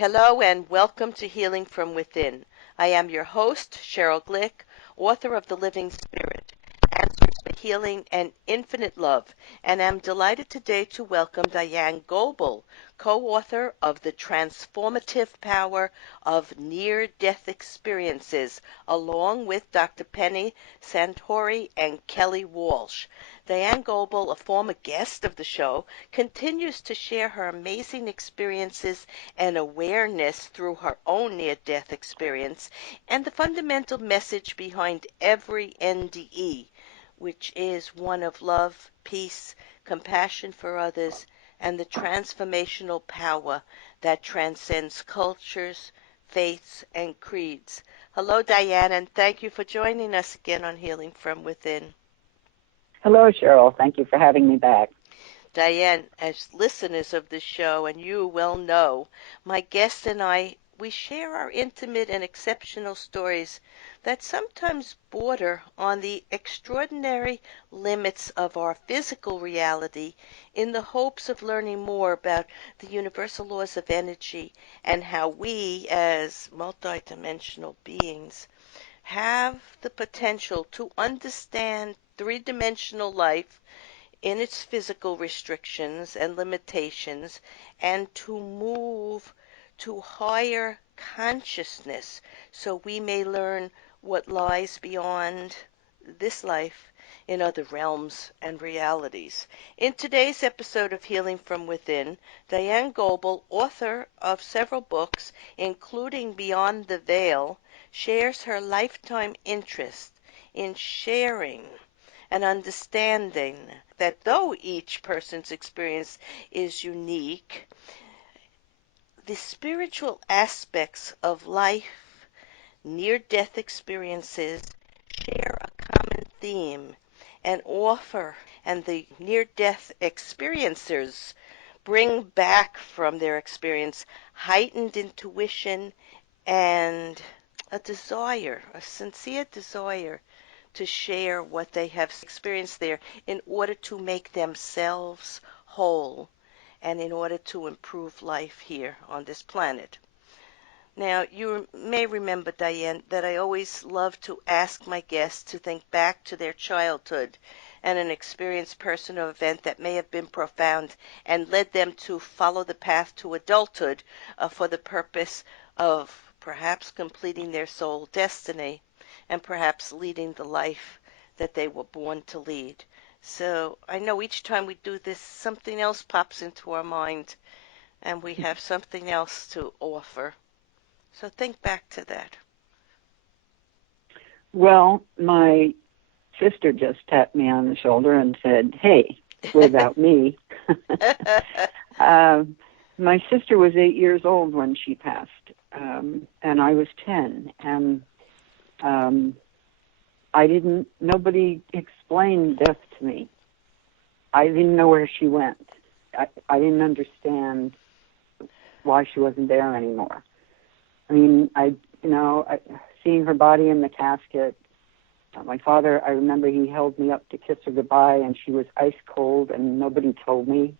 Hello and welcome to Healing from Within. I am your host, Sheryl Glick, author of The Living Spirit, Answers for Healing and Infinite Love, and am delighted today to welcome Diane Goble, co-author of The Transformative Power of Near-Death Experiences, along with Dr. Penny Satori and Kelly Walsch. Diane Goble, a former guest of the show, continues to share her amazing experiences and awareness through her own near-death experience and the fundamental message behind every NDE, which is one of love, peace, compassion for others, and the transformational power that transcends cultures, faiths, and creeds. Hello, Diane, and thank you for joining us again on Healing from Within. Hello, Sheryl. Thank you for having me back. Diane, as listeners of this show, and you well know, my guests and I, we share our intimate and exceptional stories that sometimes border on the extraordinary limits of our physical reality in the hopes of learning more about the universal laws of energy and how we, as multidimensional beings, have the potential to understand three-dimensional life in its physical restrictions and limitations and to move to higher consciousness so we may learn what lies beyond this life in other realms and realities. In today's episode of Healing from Within, Diane Goble, author of several books, including Beyond the Veil, shares her lifetime interest in sharing and understanding that though each person's experience is unique, the spiritual aspects of life, near-death experiences, share a common theme and offer, and the near-death experiencers bring back from their experience heightened intuition and a sincere desire to share what they have experienced there in order to make themselves whole and in order to improve life here on this planet. Now, you may remember, Diane, that I always love to ask my guests to think back to their childhood and an experienced person or event that may have been profound and led them to follow the path to adulthood for the purpose of perhaps completing their soul destiny and perhaps leading the life that they were born to lead. So I know each time we do this, something else pops into our mind and we have something else to offer. So think back to that. Well, my sister just tapped me on the shoulder and said, "Hey," without me. My sister was 8 years old when she passed, and I was 10. And nobody explained death to me. I didn't know where she went. I didn't understand why she wasn't there anymore. I mean, seeing her body in the casket, my father, I remember he held me up to kiss her goodbye, and she was ice cold, and nobody told me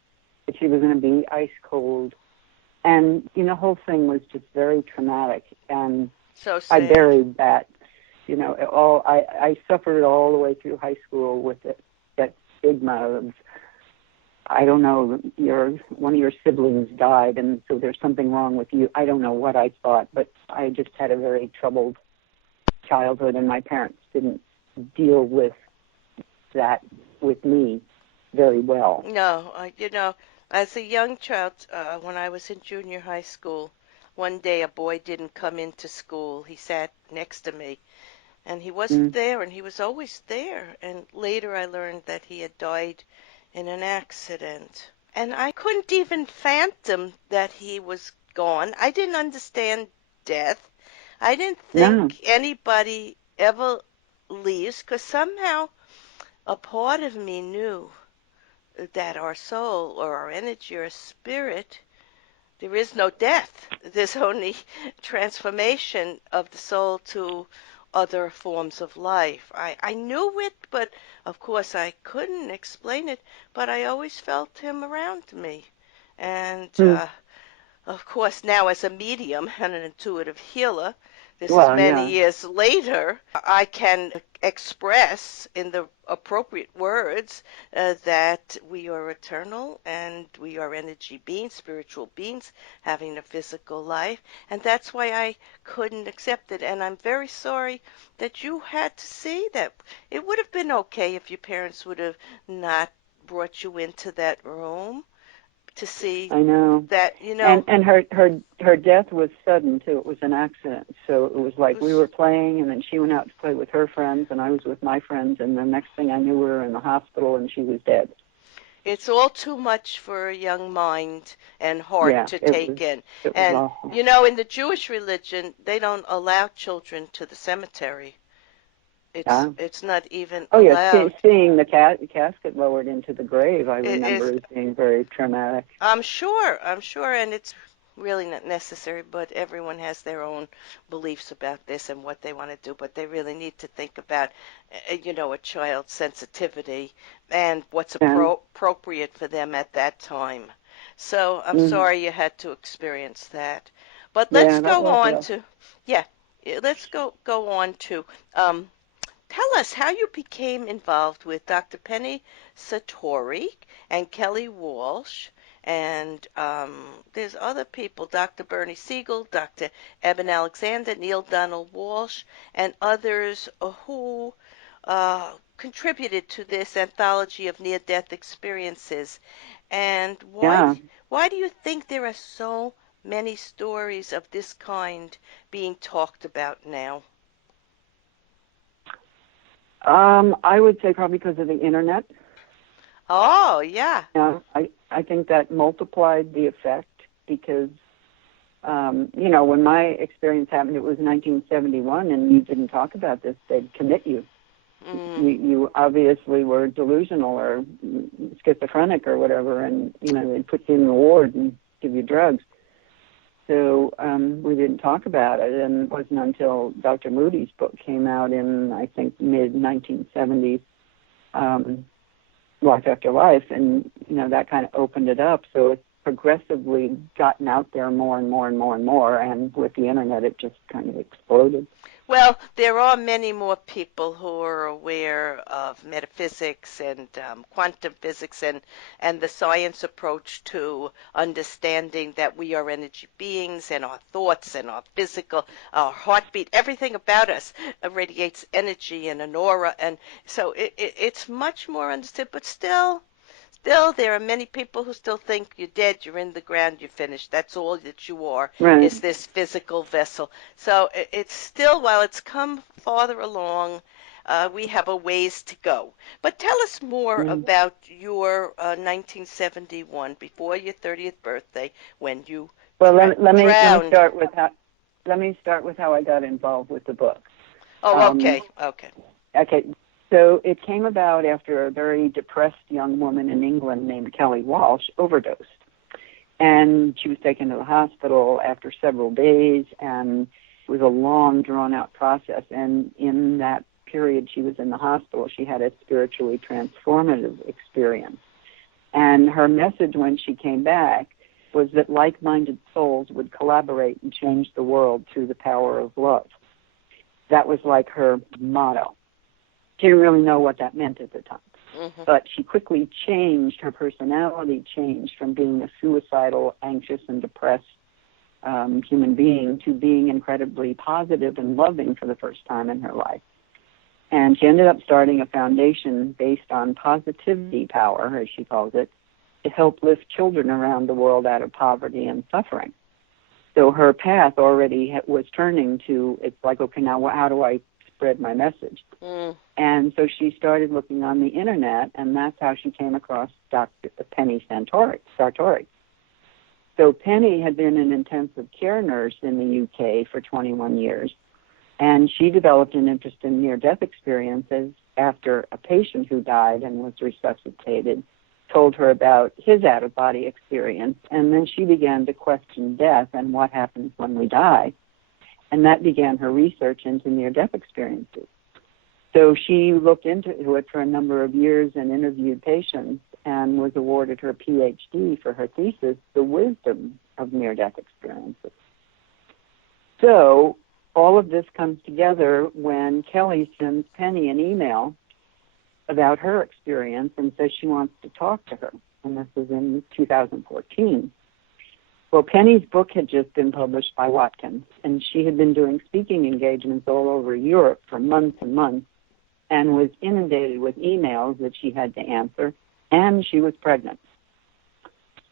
that she was going to be ice cold. And, the whole thing was just very traumatic, and so sad. I buried that. I suffered all the way through high school with that stigma of, I don't know, one of your siblings died, and so there's something wrong with you. I don't know what I thought, but I just had a very troubled childhood, and my parents didn't deal with that with me very well. No, as a young child, when I was in junior high school, one day a boy didn't come into school. He sat next to me, and he wasn't there, and he was always there. And later I learned that he had died in an accident. And I couldn't even fathom that he was gone. I didn't understand death. I didn't think anybody ever leaves, because somehow a part of me knew that our soul or our energy or spirit, there is no death. There's only transformation of the soul to other forms of life. I knew it, but of course I couldn't explain it, but I always felt him around me. And of course, now as a medium and an intuitive healer, this is Well, many yeah, years later, I can express in the appropriate words that we are eternal and we are energy beings, spiritual beings, having a physical life. And that's why I couldn't accept it. And I'm very sorry that you had to see that. It would have been okay if your parents would have not brought you into that room to see I know. that, And her death was sudden too. It was an accident. So it was like we were playing, and then she went out to play with her friends, and I was with my friends, and the next thing I knew, we were in the hospital, and she was dead. it's all too much for a young mind and heart Yeah, to take in. it was And, awful. in the Jewish religion, they don't allow children to the cemetery. Yeah. It's not even Oh yeah, allowed. seeing the casket lowered into the grave, I It is, remember as being very traumatic. I'm sure, and it's really not necessary, but everyone has their own beliefs about this and what they want to do, but they really need to think about, a child's sensitivity and what's Yeah. appropriate for them at that time. So I'm Hmm. sorry you had to experience that. But let's Yeah, that go was on rough. to, yeah, let's go on to, um, tell us how you became involved with Dr. Penny Satori and Kelly Walsh, and there's other people, Dr. Bernie Siegel, Dr. Eben Alexander, Neil Donald Walsh, and others who contributed to this anthology of near-death experiences. And Yeah. why do you think there are so many stories of this kind being talked about now? I would say probably because of the internet. Oh, yeah. Yeah, I think that multiplied the effect because, when my experience happened, it was 1971, and you didn't talk about this, they'd commit you. You obviously were delusional or schizophrenic or whatever, and, they'd put you in the ward and give you drugs. So we didn't talk about it, and it wasn't until Dr. Moody's book came out in, I think, mid-1970s, Life After Life, and, that kind of opened it up. So it's progressively gotten out there more and more and more and more, and with the internet, it just kind of exploded. Well, there are many more people who are aware of metaphysics and quantum physics and the science approach to understanding that we are energy beings and our thoughts and our physical, our heartbeat, everything about us radiates energy and an aura. And so it's much more understood, but still, there are many people who still think you're dead, you're in the ground, you're finished. That's all that you are, Right. is this physical vessel. So it's still, while it's come farther along, we have a ways to go. But tell us more Mm. about your 1971, before your 30th birthday, when you Well, let me drowned. start with how I got involved with the book. Oh, Um, okay. okay, so it came about after a very depressed young woman in England named Kelly Walsh overdosed. And she was taken to the hospital after several days, and it was a long, drawn-out process. And in that period she was in the hospital, she had a spiritually transformative experience. And her message when she came back was that like-minded souls would collaborate and change the world through the power of love. That was like her motto. She didn't really know what that meant at the time. Mm-hmm. But she quickly changed, her personality changed from being a suicidal, anxious, and depressed human being to being incredibly positive and loving for the first time in her life. And she ended up starting a foundation based on positivity power, as she calls it, to help lift children around the world out of poverty and suffering. So her path already was turning to, it's like, okay, now how do I spread my message? Mm. And so she started looking on the internet, and that's how she came across Dr. Penny Satori. So Penny had been an intensive care nurse in the UK for 21 years, and she developed an interest in near-death experiences after a patient who died and was resuscitated told her about his out-of-body experience, and then she began to question death and what happens when we die, and that began her research into near-death experiences. So she looked into it for a number of years and interviewed patients, and was awarded her PhD for her thesis, The Wisdom of Near-Death Experiences. So all of this comes together when Kelly sends Penny an email about her experience and says she wants to talk to her. And this was in 2014. Well, Penny's book had just been published by Watkins, and she had been doing speaking engagements all over Europe for months and months and was inundated with emails that she had to answer, and she was pregnant.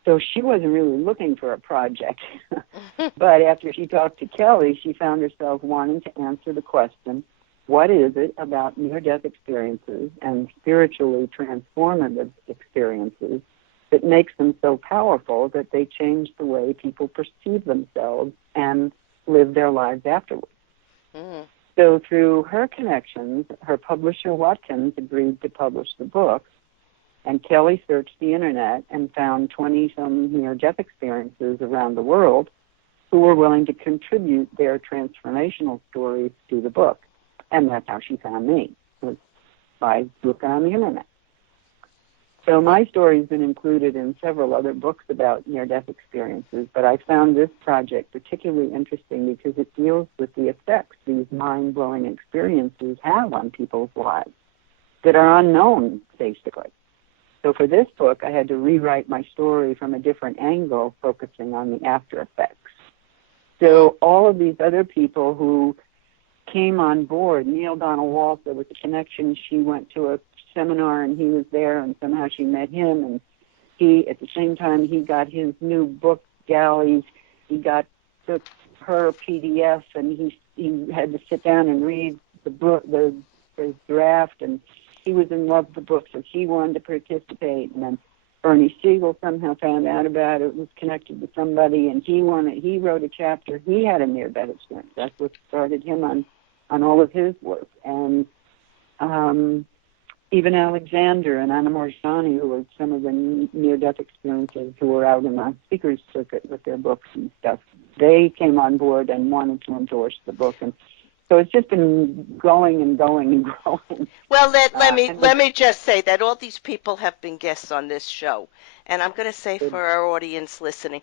So she wasn't really looking for a project. But after she talked to Kelly, she found herself wanting to answer the question, what is it about near-death experiences and spiritually transformative experiences that makes them so powerful that they change the way people perceive themselves and live their lives afterwards? So through her connections, her publisher Watkins agreed to publish the book, and Kelly searched the internet and found 20-some near-death experiences around the world who were willing to contribute their transformational stories to the book. And that's how she found me, was by looking on the internet. So my story's been included in several other books about near-death experiences, but I found this project particularly interesting because it deals with the effects these mind-blowing experiences have on people's lives that are unknown, basically. So for this book, I had to rewrite my story from a different angle, focusing on the after effects. So all of these other people who came on board, Neil Donald Walsch, there was a connection. She went to a seminar and he was there, and somehow she met him, and he, at the same time, he got his new book galleys. He got her PDF, and he had to sit down and read the book, the draft, and he was in love with the book, so he wanted to participate. And then Bernie Siegel somehow found out about it, was connected to somebody, and he wrote a chapter. He had a near-death experience. That's what started him on all of his work. And even Alexander and Anna Morjani, who were some of the near-death experiences who were out in the speakers circuit with their books and stuff, they came on board and wanted to endorse the book. And so it's just been going and going and growing. Well, let me just say that all these people have been guests on this show, and I'm going to say for our audience listening,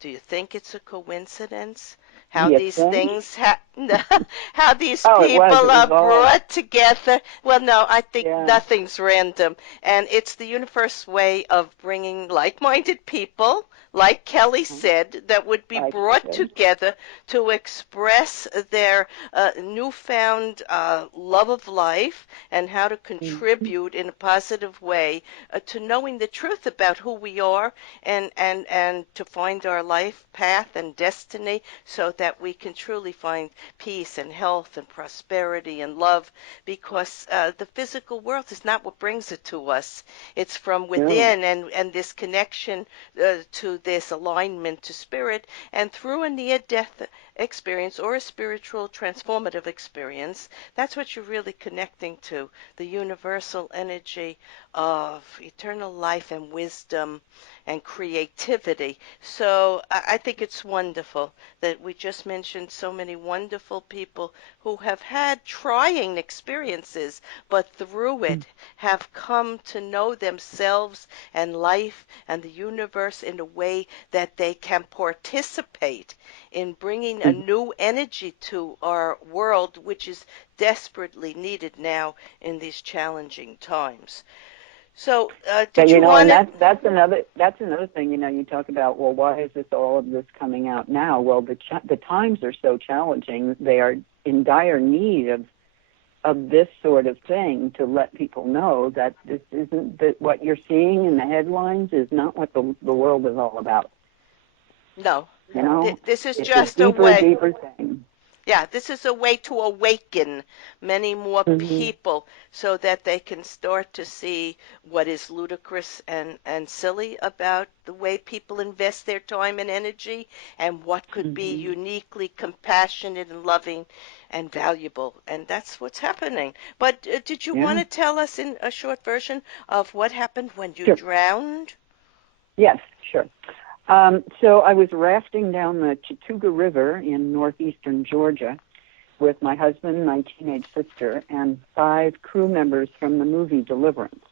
do you think it's a coincidence how these things how these people are brought together? Well, no, I think nothing's random, and it's the universe way of bringing like-minded people, like Kelly said, that would be brought together to express their newfound love of life and how to contribute in a positive way to knowing the truth about who we are and to find our life path and destiny so that we can truly find peace and health and prosperity and love, because the physical world is not what brings it to us. It's from within, and this connection to this alignment to spirit, and through a near-death experience or a spiritual transformative experience, that's what you're really connecting to, the universal energy of eternal life and wisdom and creativity. So I think it's wonderful that we just mentioned so many wonderful people who have had trying experiences, but through it have come to know themselves and life and the universe in a way that they can participate in bringing a new energy to our world, which is desperately needed now in these challenging times. So, did you want to? That's another thing. You talk about, well, why is all of this coming out now? Well, the times are so challenging; they are in dire need of this sort of thing to let people know that this isn't that what you're seeing in the headlines is not what the world is all about. No, this is it's just a deeper thing. Yeah, this is a way to awaken many more people so that they can start to see what is ludicrous and silly about the way people invest their time and energy, and what could be uniquely compassionate and loving and valuable. And that's what's happening. But did you want to tell us in a short version of what happened when you drowned? Yes, sure. So I was rafting down the Chattooga River in northeastern Georgia with my husband, my teenage sister, and 5 crew members from the movie Deliverance.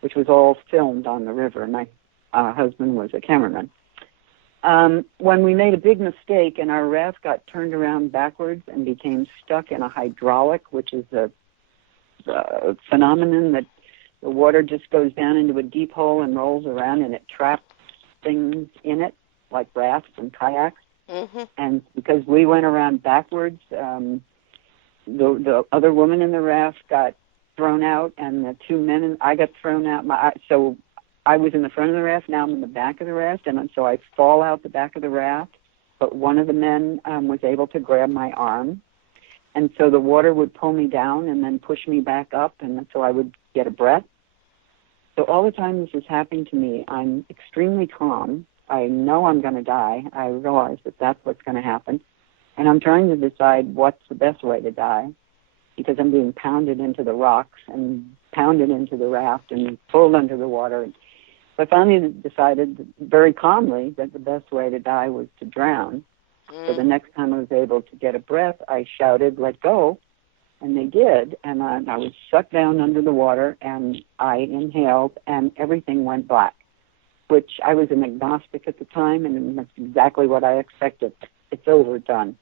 which was all filmed on the river. My husband was a cameraman. When we made a big mistake and our raft got turned around backwards and became stuck in a hydraulic, which is a phenomenon that the water just goes down into a deep hole and rolls around, and it traps things in it, like rafts and kayaks. Mm-hmm. And because we went around backwards, the other woman in the raft got thrown out, and the two men, and I got thrown out. So I was in the front of the raft, now I'm in the back of the raft, and so I fall out the back of the raft, but one of the men was able to grab my arm, and so the water would pull me down and then push me back up, and so I would get a breath. So all the time this is happening to me, I'm extremely calm. I know I'm going to die. I realize that that's what's going to happen, and I'm trying to decide what's the best way to die, because I'm being pounded into the rocks and pounded into the raft and pulled under the water. So I finally decided very calmly that the best way to die was to drown. So the next time I was able to get a breath, I shouted, "Let go," and they did. And I was sucked down under the water, and I inhaled, and everything went black, which I was an agnostic at the time, and that's exactly what I expected. It's over, done.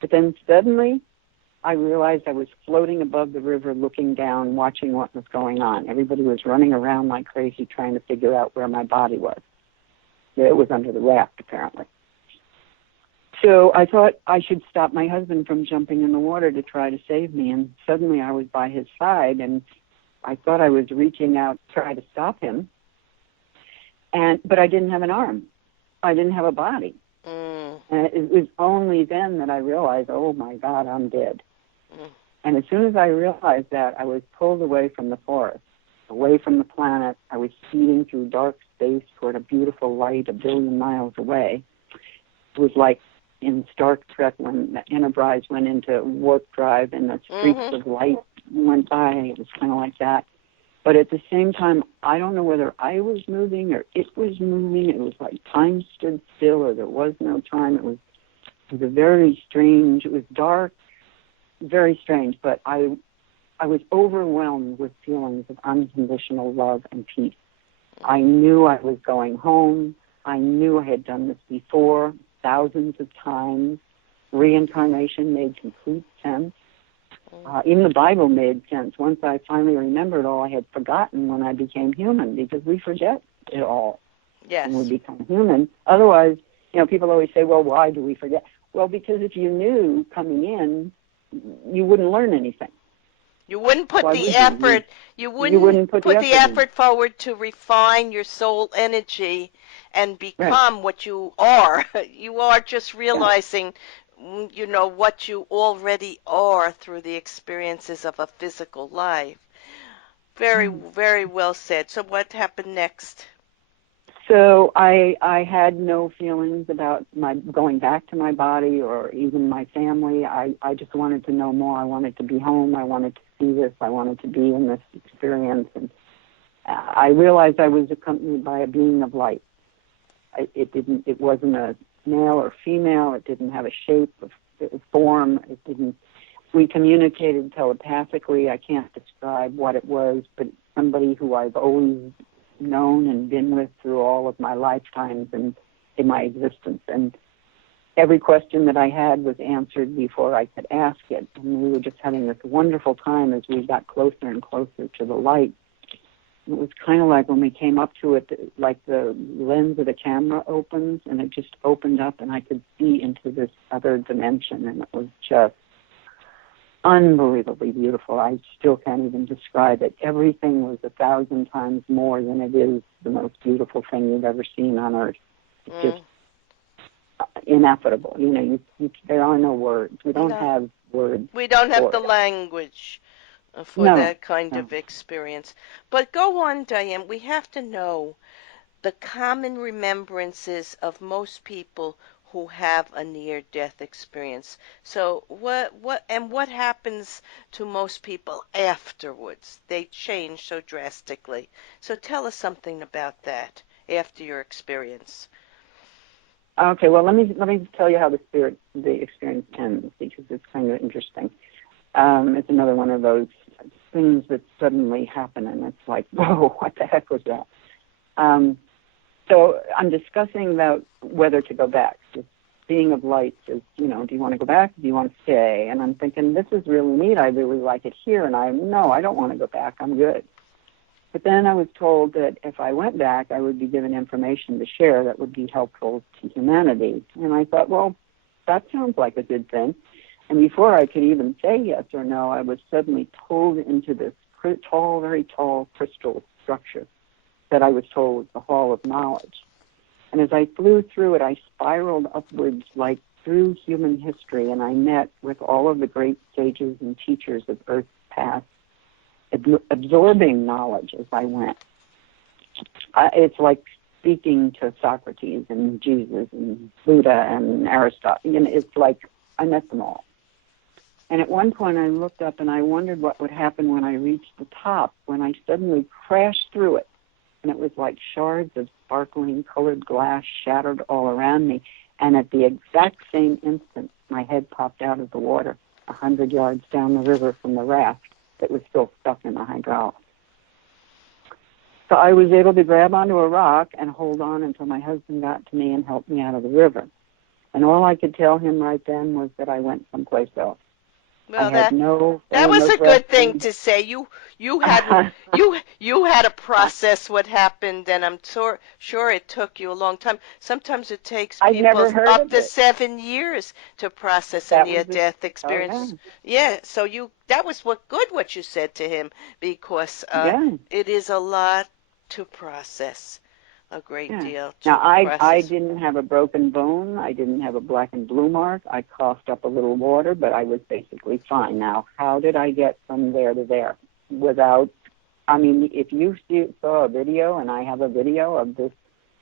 But then suddenly, I realized I was floating above the river, looking down, watching what was going on. Everybody was running around like crazy, trying to figure out where my body was. It was under the raft, apparently. So I thought I should stop my husband from jumping in the water to try to save me, and suddenly I was by his side, and I thought I was reaching out to try to stop him, but I didn't have an arm. I didn't have a body. And it was only then that I realized, oh, my God, I'm dead. And as soon as I realized that, I was pulled away from the forest, away from the planet. I was speeding through dark space toward a beautiful light 1 billion miles away. It was like in Star Trek when the Enterprise went into warp drive and the streaks of light went by. It was kind of like that. But at the same time, I don't know whether I was moving or it was moving. It was like time stood still, or there was no time. It was a very strange, it was dark, very strange, but I was overwhelmed with feelings of unconditional love and peace. I knew I was going home. I knew I had done this before, thousands of times. Reincarnation made complete sense. Even the Bible made sense. Once I finally remembered all I had forgotten when I became human, because we forget it all when we become human. Otherwise, people always say, well, why do we forget? Well, because if you knew coming in, you wouldn't learn anything. You wouldn't put the effort. You wouldn't put the effort forward to refine your soul energy and become what you are. You are just realizing, what you already are through the experiences of a physical life. Very, very well said. So what happened next? So I had no feelings about my going back to my body or even my family. I just wanted to know more. I wanted to be home. I wanted to see this. I wanted to be in this experience. And I realized I was accompanied by a being of light. It wasn't a male or female. It didn't have a shape of form. We communicated telepathically. I can't describe what it was, but somebody who I've always known and been with through all of my lifetimes and in my existence. And every question that I had was answered before I could ask it. And we were just having this wonderful time as we got closer and closer to the light. It was kind of like when we came up to it, like the lens of the camera opens, and it just opened up, and I could see into this other dimension, and it was just unbelievably beautiful. I still can't even describe it. Everything was 1,000 times more than it is the most beautiful thing you've ever seen on earth. It's just ineffable. There are no words. We don't have words. We don't have the language for that kind of experience. But go on, Diane. We have to know the common remembrances of most people who have a near-death experience. So what happens to most people afterwards? They change so drastically. So tell us something about that after your experience. Okay, well, let me tell you how the experience ends, because it's kind of interesting. It's another one of those things that suddenly happen, and it's like, whoa, what the heck was that? So I'm discussing about whether to go back. This being of light says, do you want to go back? Do you want to stay? And I'm thinking, this is really neat. I really like it here. And I don't want to go back. I'm good. But then I was told that if I went back, I would be given information to share that would be helpful to humanity. And I thought, well, that sounds like a good thing. And before I could even say yes or no, I was suddenly pulled into this tall, very tall crystal structure that I was told was the Hall of Knowledge. And as I flew through it, I spiraled upwards like through human history, and I met with all of the great sages and teachers of Earth's past, absorbing knowledge as I went. It's like speaking to Socrates and Jesus and Buddha and Aristotle. It's like I met them all. And at one point I looked up and I wondered what would happen when I reached the top, when I suddenly crashed through it. And it was like shards of sparkling colored glass shattered all around me. And at the exact same instant, my head popped out of the water 100 yards down the river from the raft that was still stuck in the hydraulics. So I was able to grab onto a rock and hold on until my husband got to me and helped me out of the river. And all I could tell him right then was that I went someplace else. Well, that was a good thing to say. You had you had to process what happened, and I'm sure it took you a long time. Sometimes it takes I'd people never heard up of to it. 7 years to process a near-death experience. Oh, yeah. Yeah, so that was what you said to him, because Yeah. it is a lot to process. A great deal to now, I process. didn't have a broken bone. I didn't have a black and blue mark. I coughed up a little water, but I was basically fine. Now, how did I get from there to there without, if you saw a video, and I have a video of the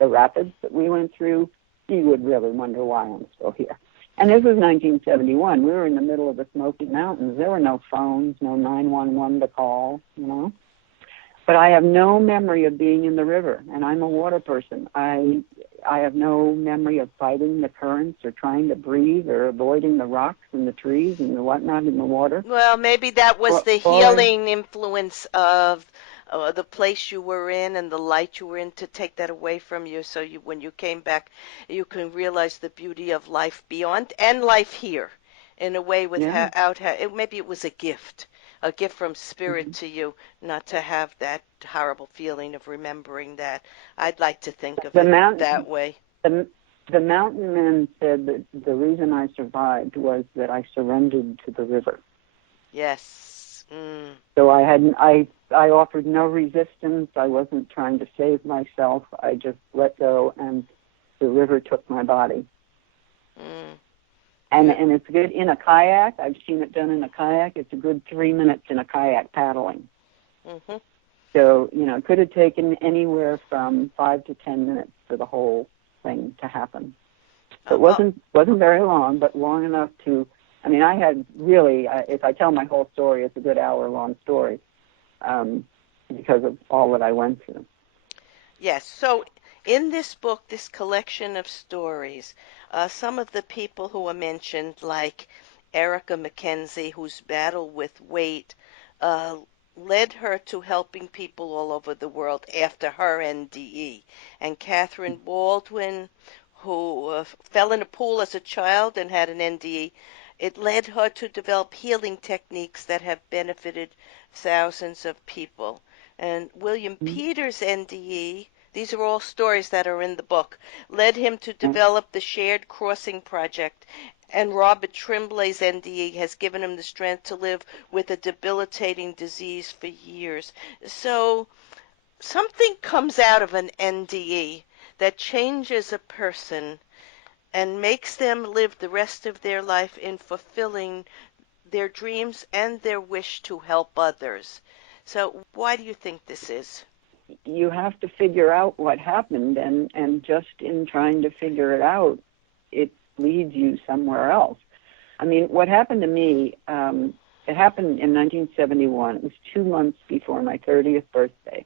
rapids that we went through, you would really wonder why I'm still here. And this was 1971. We were in the middle of the Smoky Mountains. There were no phones, no 911 to call, But I have no memory of being in the river, and I'm a water person. I have no memory of fighting the currents or trying to breathe or avoiding the rocks and the trees and the whatnot in the water. Well, maybe that was the healing influence of the place you were in and the light you were in to take that away from you, so when you came back, you can realize the beauty of life beyond and life here in a way maybe it was a gift from spirit to you, not to have that horrible feeling of remembering that. I'd like to think of it that way. The mountain men said that the reason I survived was that I surrendered to the river. Yes. Mm. So I offered no resistance. I wasn't trying to save myself. I just let go, and the river took my body. Mm. And it's good in a kayak. I've seen it done in a kayak. It's a good 3 minutes in a kayak paddling. Mm-hmm. So, it could have taken anywhere from 5 to 10 minutes for the whole thing to happen. So it wasn't very long, but long enough to, I had really, if I tell my whole story, it's a good hour-long story because of all that I went through. Yes, so in this book, this collection of stories, some of the people who are mentioned, like Erica McKenzie, whose battle with weight led her to helping people all over the world after her NDE, and Catherine Baldwin, who fell in a pool as a child and had an NDE. It led her to develop healing techniques that have benefited thousands of people. And William Peters' NDE, these are all stories that are in the book, led him to develop the Shared Crossing Project. And Robert Tremblay's NDE has given him the strength to live with a debilitating disease for years. So something comes out of an NDE that changes a person and makes them live the rest of their life in fulfilling their dreams and their wish to help others. So why do you think this is? You have to figure out what happened, and just in trying to figure it out, it leads you somewhere else. What happened to me, it happened in 1971. It was 2 months before my 30th birthday,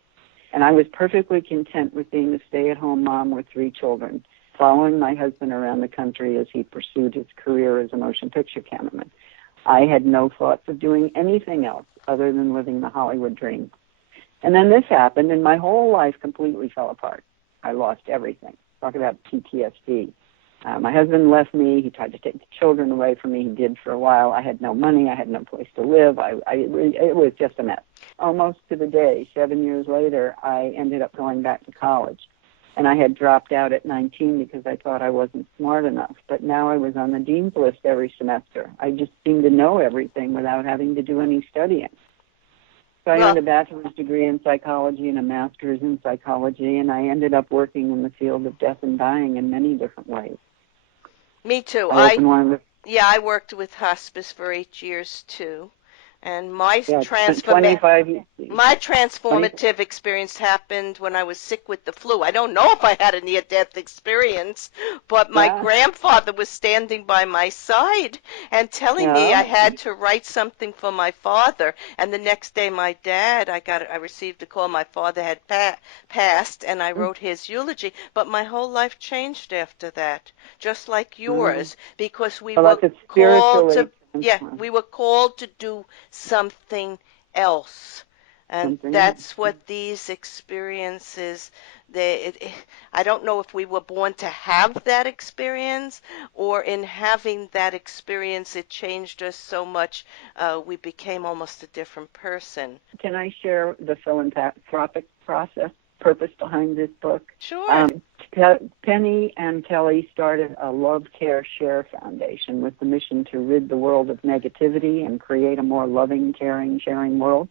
and I was perfectly content with being a stay-at-home mom with 3 children, following my husband around the country as he pursued his career as a motion picture cameraman. I had no thoughts of doing anything else other than living the Hollywood dream. And then this happened, and my whole life completely fell apart. I lost everything. Talk about PTSD. My husband left me. He tried to take the children away from me. He did for a while. I had no money. I had no place to live. It was just a mess. Almost to the day, 7 years later, I ended up going back to college. And I had dropped out at 19 because I thought I wasn't smart enough. But now I was on the dean's list every semester. I just seemed to know everything without having to do any studying. So I earned a bachelor's degree in psychology and a master's in psychology, and I ended up working in the field of death and dying in many different ways. Me too. I worked with hospice for 8 years too, and my 25 years. My transformative experience happened when I was sick with the flu. I don't know if I had a near-death experience, but my grandfather was standing by my side and telling me I had to write something for my father. And the next day, my dad, I received a call. My father had passed, and I wrote his eulogy. But my whole life changed after that, just like yours, because we were called to. Yeah, we were called to do something else. And that's what these experiences, I don't know if we were born to have that experience, or in having that experience, it changed us so much, we became almost a different person. Can I share the philanthropic purpose behind this book? Sure. Penny and Kelly started a Love Care Share Foundation with the mission to rid the world of negativity and create a more loving, caring, sharing world.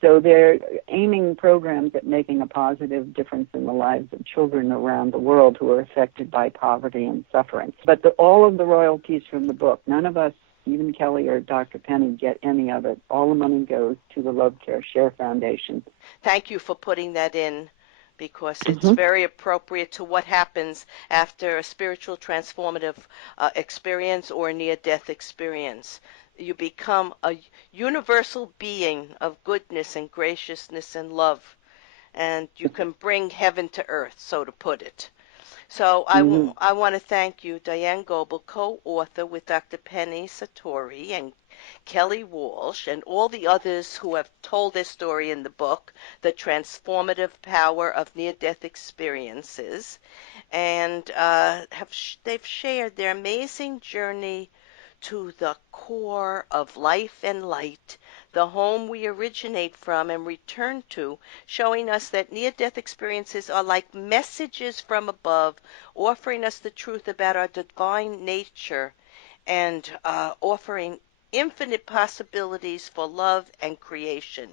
So they're aiming programs at making a positive difference in the lives of children around the world who are affected by poverty and suffering. But all of the royalties from the book, none of us, even Kelly or Dr. Penny, get any of it. All the money goes to the Love Care Share Foundation. Thank you for putting that in, because it's very appropriate to what happens after a spiritual transformative experience or a near-death experience. You become a universal being of goodness and graciousness and love, and you can bring heaven to earth, so to put it. So I want to thank you, Diane Goble, co-author with Dr. Penny Satori and Kelly Walsch, and all the others who have told their story in the book, The Transformative Power of Near-Death Experiences, and they've shared their amazing journey to the core of life and light, the home we originate from and return to, showing us that near-death experiences are like messages from above, offering us the truth about our divine nature and offering infinite possibilities for love and creation.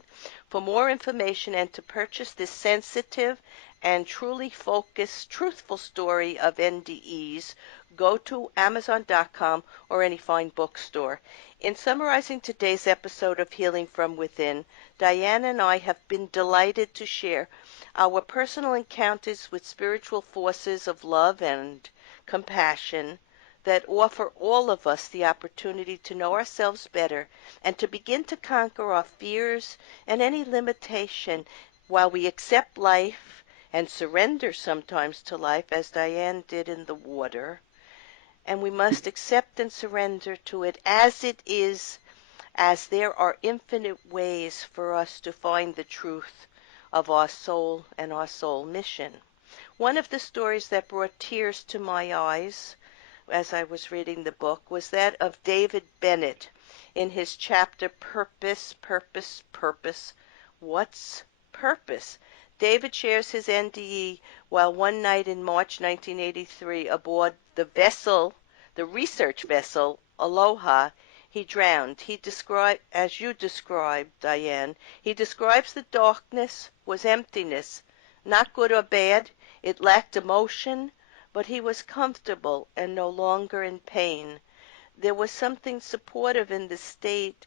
For more information and to purchase this sensitive and truly focused, truthful story of NDEs, go to Amazon.com or any fine bookstore. In summarizing today's episode of Healing from Within, Diane and I have been delighted to share our personal encounters with spiritual forces of love and compassion that offer all of us the opportunity to know ourselves better and to begin to conquer our fears and any limitation while we accept life and surrender sometimes to life, as Diane did in the water. And we must accept and surrender to it as it is, as there are infinite ways for us to find the truth of our soul and our soul mission. One of the stories that brought tears to my eyes as I was reading the book was that of David Bennett in his chapter Purpose, Purpose, Purpose. What's purpose? David shares his NDE while one night in March 1983 aboard the vessel, the research vessel, Aloha, he drowned. He described, as you described, Diane, he describes the darkness was emptiness, not good or bad. It lacked emotion, but he was comfortable and no longer in pain. There was something supportive in the state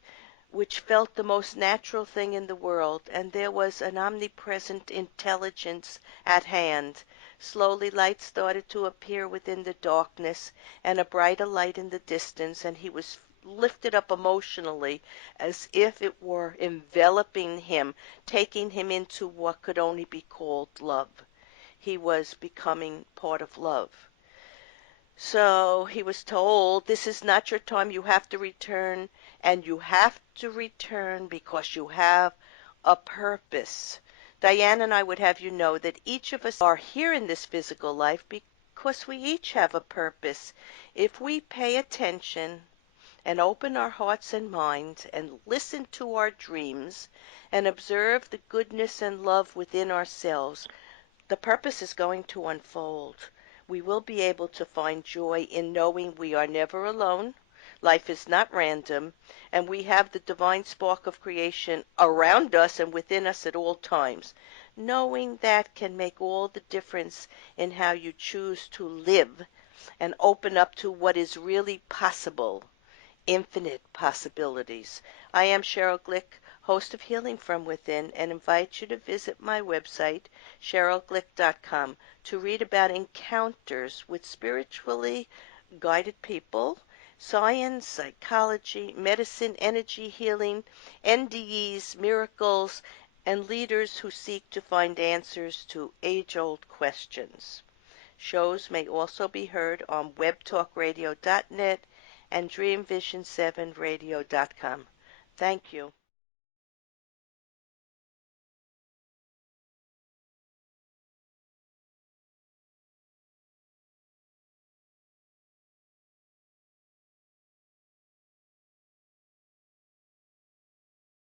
which felt the most natural thing in the world, and there was an omnipresent intelligence at hand. Slowly light started to appear within the darkness, and a brighter light in the distance, and he was lifted up emotionally as if it were enveloping him, taking him into what could only be called love. He was becoming part of love. So he was told, this is not your time, you have to return, and you have to return because you have a purpose. Diane and I would have you know that each of us are here in this physical life because we each have a purpose. If we pay attention and open our hearts and minds and listen to our dreams and observe the goodness and love within ourselves, the purpose is going to unfold. We will be able to find joy in knowing we are never alone. Life is not random, and we have the divine spark of creation around us and within us at all times. Knowing that can make all the difference in how you choose to live and open up to what is really possible, infinite possibilities. I am Sheryl Glick, host of Healing from Within, and invite you to visit my website, SherylGlick.com, to read about encounters with spiritually guided people, science, psychology, medicine, energy healing, NDEs, miracles, and leaders who seek to find answers to age-old questions. Shows may also be heard on webtalkradio.net and dreamvision7radio.com. Thank you.